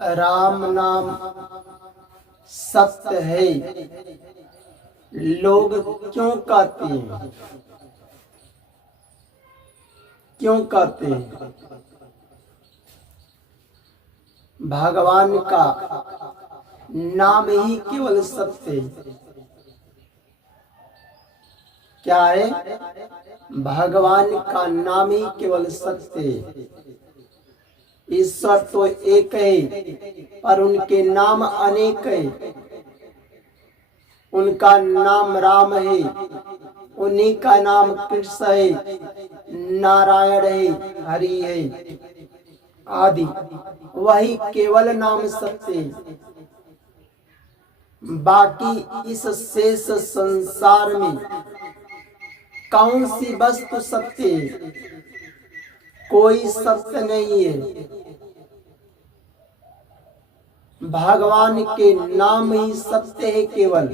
राम नाम सत्य है, लोग क्यों कहते हैं? क्यों कहते हैं? भगवान का नाम ही केवल सत्य है। क्या है? भगवान का नाम ही केवल सत्य है। ईश्वर तो एक है, पर उनके नाम अनेक है। उनका नाम राम है, उन्हीं का नाम कृष्ण है, नारायण है, हरि है आदि। वही केवल नाम सत्य है। बाकी इस शेष संसार में कौन सी वस्तु सत्य है? कोई सत्य नहीं है। भगवान के नाम ही सत्य है केवल।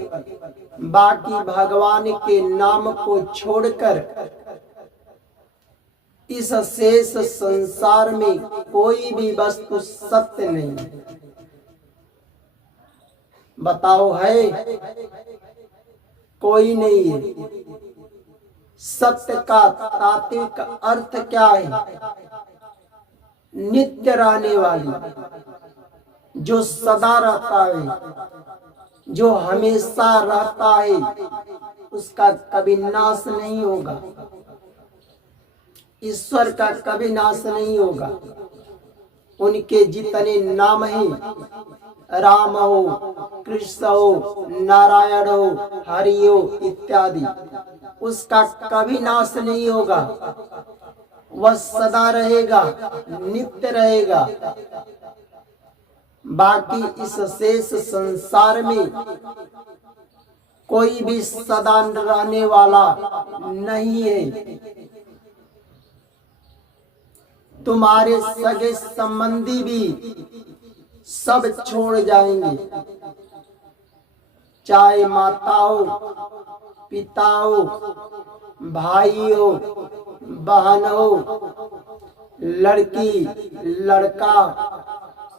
बाकी भगवान के नाम को छोड़कर इस शेष संसार में कोई भी वस्तु सत्य नहीं। बताओ, है? कोई नहीं है। सत्य का तात्विक अर्थ क्या है? नित्य रहने वाली, जो सदा रहता है, जो हमेशा रहता है, उसका कभी नाश नहीं होगा। ईश्वर का कभी नाश नहीं होगा। उनके जितने नाम हैं, राम हो, कृष्ण हो, नारायण हो, हरि हो इत्यादि, उसका कभी नाश नहीं होगा। वह सदा रहेगा, नित्य रहेगा। बाकी इस शेष संसार में कोई भी सदा रहने वाला नहीं है। तुम्हारे सगे संबंधी भी सब छोड़ जाएंगे, चाहे माता हो, पिता हो, भाई हो, बहन हो, लड़की, लड़का,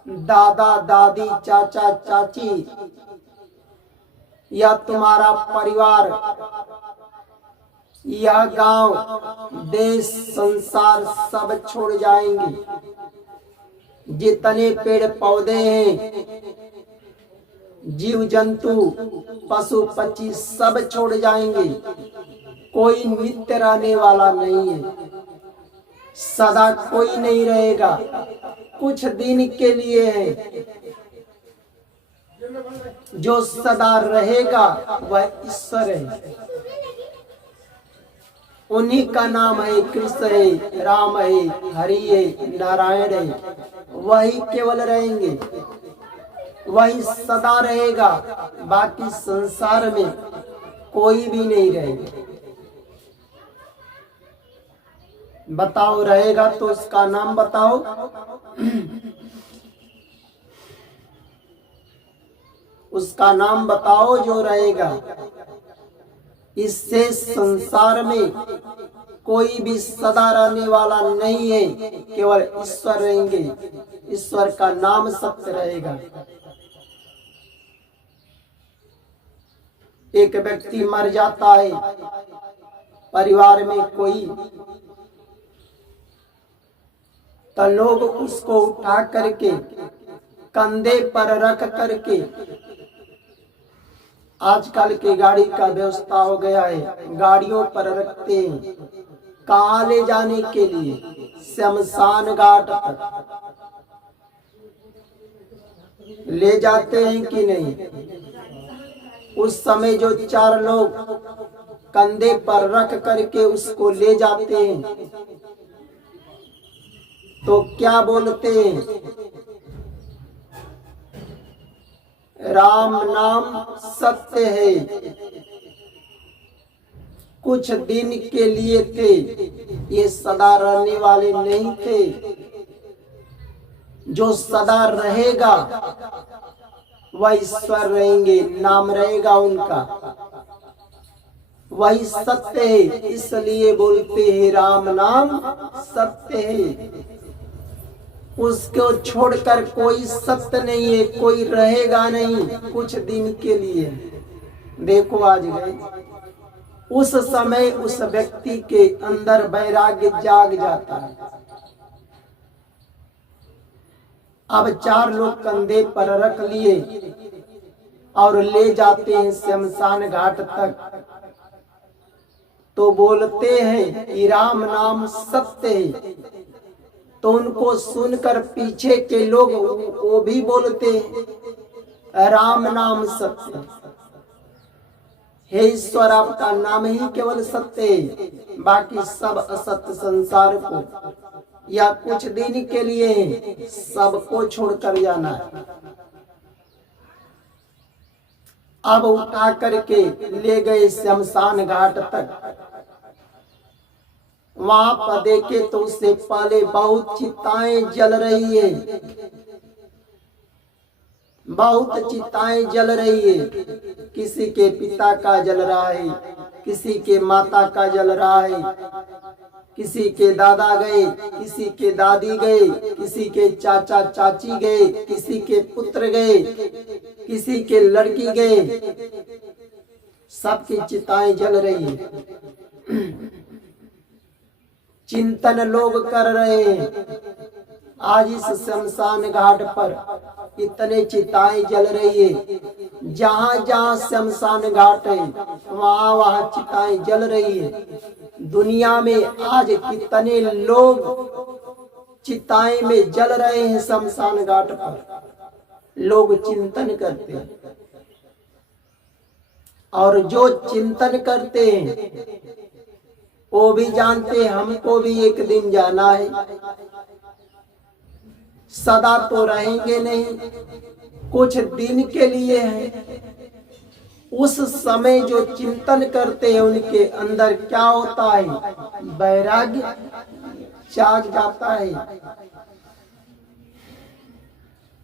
दादा दादी, चाचा चाची, या तुम्हारा परिवार, यह गांव, देश, संसार सब छोड़ जाएंगे। जितने पेड़ पौधे हैं, जीव जंतु, पशु पक्षी सब छोड़ जाएंगे। कोई नित्य रहने वाला नहीं है। सदा कोई नहीं रहेगा, कुछ दिन के लिए है। जो सदा रहेगा वह ईश्वर है। उन्हीं का नाम है कृष्ण है, राम है, हरि है, नारायण है। वही केवल रहेंगे, वही सदा रहेगा। बाकी संसार में कोई भी नहीं रहेगा। बताओ, रहेगा तो उसका नाम बताओ। उसका नाम बताओ जो रहेगा। इससे संसार में कोई भी सदा रहने वाला नहीं है, केवल ईश्वर रहेंगे। ईश्वर का नाम सत्य रहेगा। एक व्यक्ति मर जाता है, परिवार में कोई, तो लोग उसको उठा करके कंधे पर रख करके, आजकल की गाड़ी का व्यवस्था हो गया है, गाड़ियों पर रखते हैं। कहाँ ले जाने के लिए? शमशान घाट तक ले जाते हैं कि नहीं? उस समय जो चार लोग कंधे पर रख करके उसको ले जाते हैं, तो क्या बोलते हैं? राम नाम सत्य है। कुछ दिन के लिए थे, ये सदा रहने वाले नहीं थे। जो सदा रहेगा वह ईश्वर रहेंगे, नाम रहेगा उनका, वही सत्य है। इसलिए बोलते हैं राम नाम सत्य है। उसको छोड़कर कोई सत्य नहीं है, कोई रहेगा नहीं कुछ दिन के लिए। देखो आज गए, उस समय उस व्यक्ति के अंदर वैराग्य जाग जाता है। अब 4 लोग कंधे पर रख लिए और ले जाते हैं शमशान घाट तक, तो बोलते हैं कि राम नाम सत्य है। तो उनको सुनकर पीछे के लोग वो भी बोलते हैं राम नाम सत्य। हे ईश्वर, आपका नाम ही केवल सत्य है, बाकी सब असत्य संसार को या कुछ दिन के लिए सबको छोड़कर जाना है। अब उठा करके ले गए शमशान घाट तक। वहां पर देखे तो उससे पहले बहुत चिताएं जल रही है, बहुत चिताएं जल रही है। किसी के पिता का जल रहा है, किसी के माता का जल रहा है, किसी के दादा गए, किसी के दादी गए, किसी के चाचा चाची गए, किसी के पुत्र गए, किसी के लड़की गए, सबकी चिताएं जल रही है। चिंतन लोग कर रहे हैं। आज इस शमशान घाट पर इतने चिताएं जल रही है, जहाँ जहाँ शमशान घाट है वहाँ वहाँ चिताएं जल रही है। दुनिया में आज कितने लोग चिताएं में जल रहे हैं शमशान घाट पर। लोग चिंतन करते हैं, और जो चिंतन करते हैं वो भी जानते हैं हमको भी एक दिन जाना है, सदा तो रहेंगे नहीं, कुछ दिन के लिए है। उस समय जो चिंतन करते हैं उनके अंदर क्या होता है, वैराग्य जाग जाता है।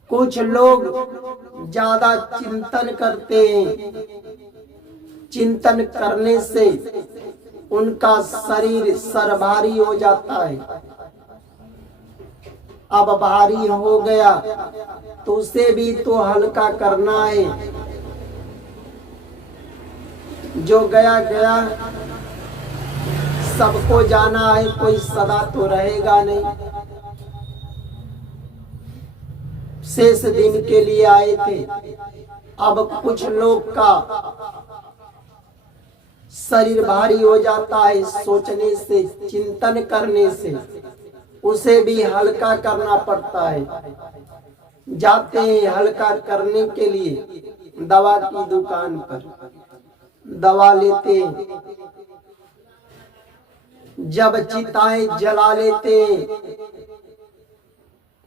कुछ लोग ज्यादा चिंतन करते हैं, चिंतन करने से उनका शरीर सर भारी हो जाता है। अब भारी हो गया तो उसे भी तो हल्का करना है। जो गया गया, सबको जाना है, कोई सदा तो रहेगा नहीं। शेष दिन के लिए आए थे। अब कुछ लोग का शरीर भारी हो जाता है सोचने से, चिंतन करने से, उसे भी हल्का करना पड़ता है। जाते हैं हल्का करने के लिए दवा की दुकान पर, दवा लेते हैं। जब चिताएं जला लेते हैं,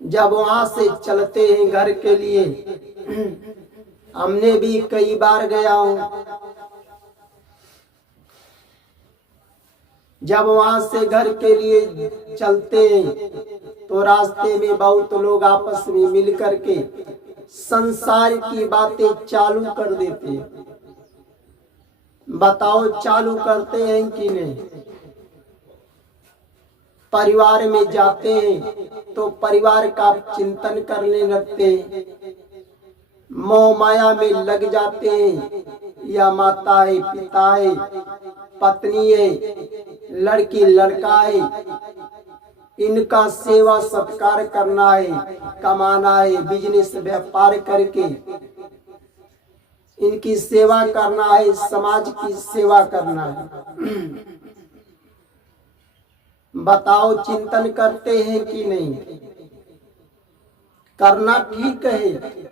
जब वहां से चलते हैं घर के लिए, हमने भी कई बार गया हूं। जब वहां से घर के लिए चलते हैं तो रास्ते में बहुत लोग आपस में मिल करके संसार की बातें चालू कर देते हैं। बताओ चालू करते हैं कि नहीं? परिवार में जाते हैं तो परिवार का चिंतन करने लगते हैं, मोह माया में लग जाते हैं। या माता है, पिता है, पत्नी है, लड़की लड़का है, इनका सेवा सत्कार करना है, कमाना है, बिजनेस व्यापार करके इनकी सेवा करना है, समाज की सेवा करना है। बताओ चिंतन करते हैं कि नहीं? करना ठीक है।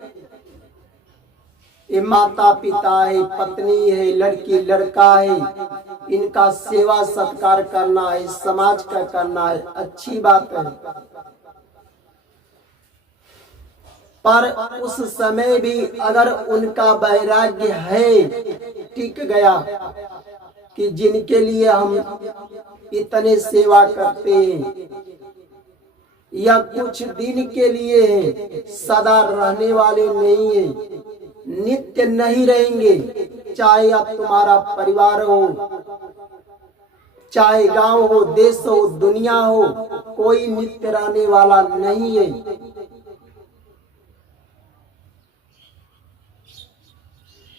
ये माता पिता है, पत्नी है, लड़की लड़का है, इनका सेवा सत्कार करना है, समाज का करना है, अच्छी बात है। पर उस समय भी अगर उनका वैराग्य है, टिक गया कि जिनके लिए हम इतने सेवा करते हैं या कुछ दिन के लिए हैं, सदा रहने वाले नहीं है, नित्य नहीं रहेंगे। चाहे अब तुम्हारा परिवार हो, चाहे गांव हो, देश हो, दुनिया हो, कोई नित्य रहने वाला नहीं है।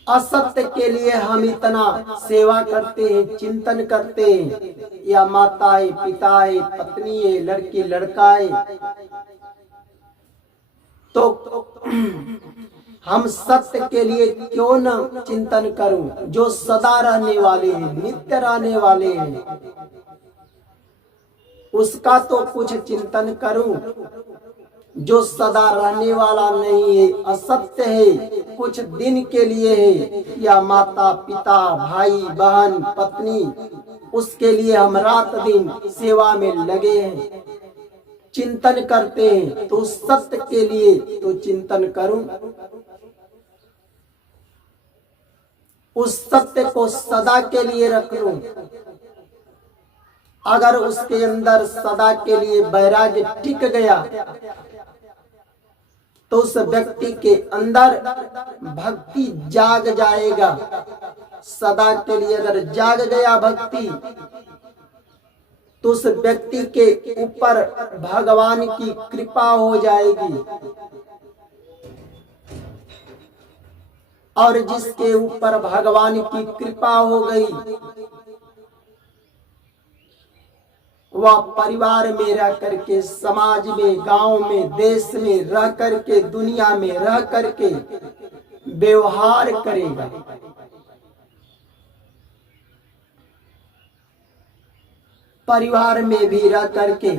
असत्य के लिए हम इतना सेवा करते हैं, चिंतन करते हैं, या माता है, पिता है, पत्नी है, लड़की लड़का है, तो हम सत्य के लिए क्यों न चिंतन करूं, जो सदा रहने वाले हैं, नित्य रहने वाले हैं, उसका तो कुछ चिंतन करूं। जो सदा रहने वाला नहीं है, असत्य है, कुछ दिन के लिए है, या माता पिता, भाई बहन, पत्नी, उसके लिए हम रात दिन सेवा में लगे हैं, चिंतन करते हैं, तो सत्य के लिए तो चिंतन करूं। उस सत्य को सदा के लिए रख लूं। अगर उसके अंदर सदा के लिए वैराग्य टिक गया, तो उस व्यक्ति के अंदर भक्ति जाग जाएगा। सदा के लिए अगर जाग गया भक्ति, तो उस व्यक्ति के ऊपर भगवान की कृपा हो जाएगी। और जिसके ऊपर भगवान की कृपा हो गई, वह परिवार में रह करके, समाज में, गांव में, देश में रह करके, दुनिया में रह करके व्यवहार करेगा। परिवार में भी रह करके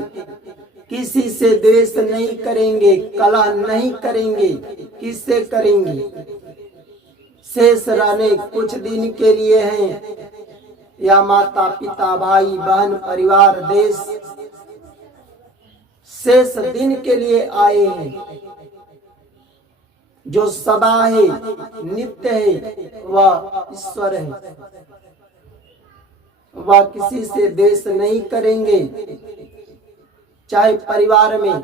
किसी से द्वेष नहीं करेंगे, कलह नहीं करेंगे। किससे करेंगे? शेष रहने कुछ दिन के लिए हैं, या माता पिता, भाई बहन, परिवार, देश शेष दिन के लिए आए हैं। जो सदा है, नित्य है, वह ईश्वर है। वह किसी से द्वेष नहीं करेंगे, चाहे परिवार में,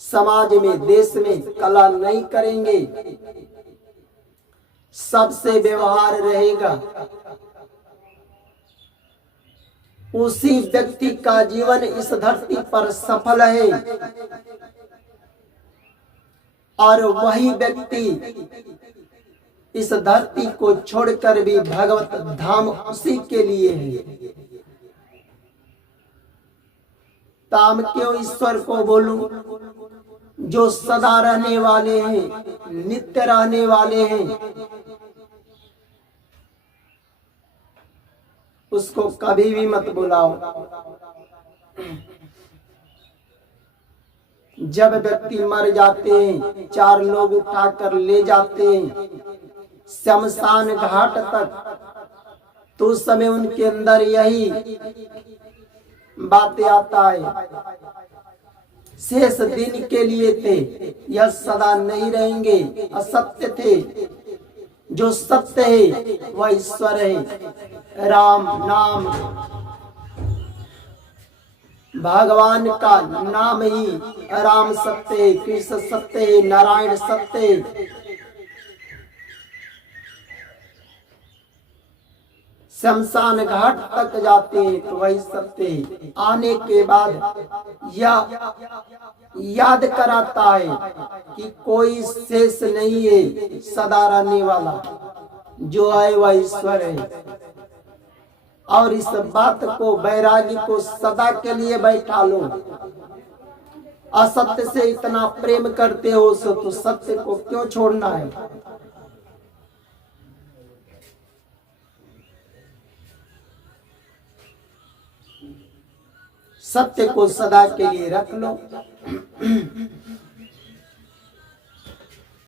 समाज में, देश में कलह नहीं करेंगे। सबसे व्यवहार रहेगा। उसी व्यक्ति का जीवन इस धरती पर सफल है, और वही व्यक्ति इस धरती को छोड़कर भी भगवत धाम उसी के लिए है। ताम क्यों ईश्वर को बोलूं? जो सदा रहने वाले हैं, नित्य रहने वाले हैं, उसको कभी भी मत बुलाओ। जब व्यक्ति मर जाते हैं, चार लोग उठाकर ले जाते हैं शमशान घाट तक, तो उस समय उनके अंदर यही बातें आता है, शेष दिन के लिए थे, यह सदा नहीं रहेंगे, असत्य थे। जो सत्य है वह ईश्वर है। राम नाम, भगवान का नाम ही राम सत्य है, कृष्ण सत्य है, नारायण सत्य है। शमशान घाट तक जाते हैं तो वही सत्य है। आने के बाद यह याद कराता है कि कोई शेष नहीं है, सदा रहने वाला जो है वह ईश्वर है। और इस बात को, वैराग्य को सदा के लिए बैठा लो। असत्य से इतना प्रेम करते हो तो सत्य को क्यों छोड़ना है? सत्य को सदा के लिए रख लो।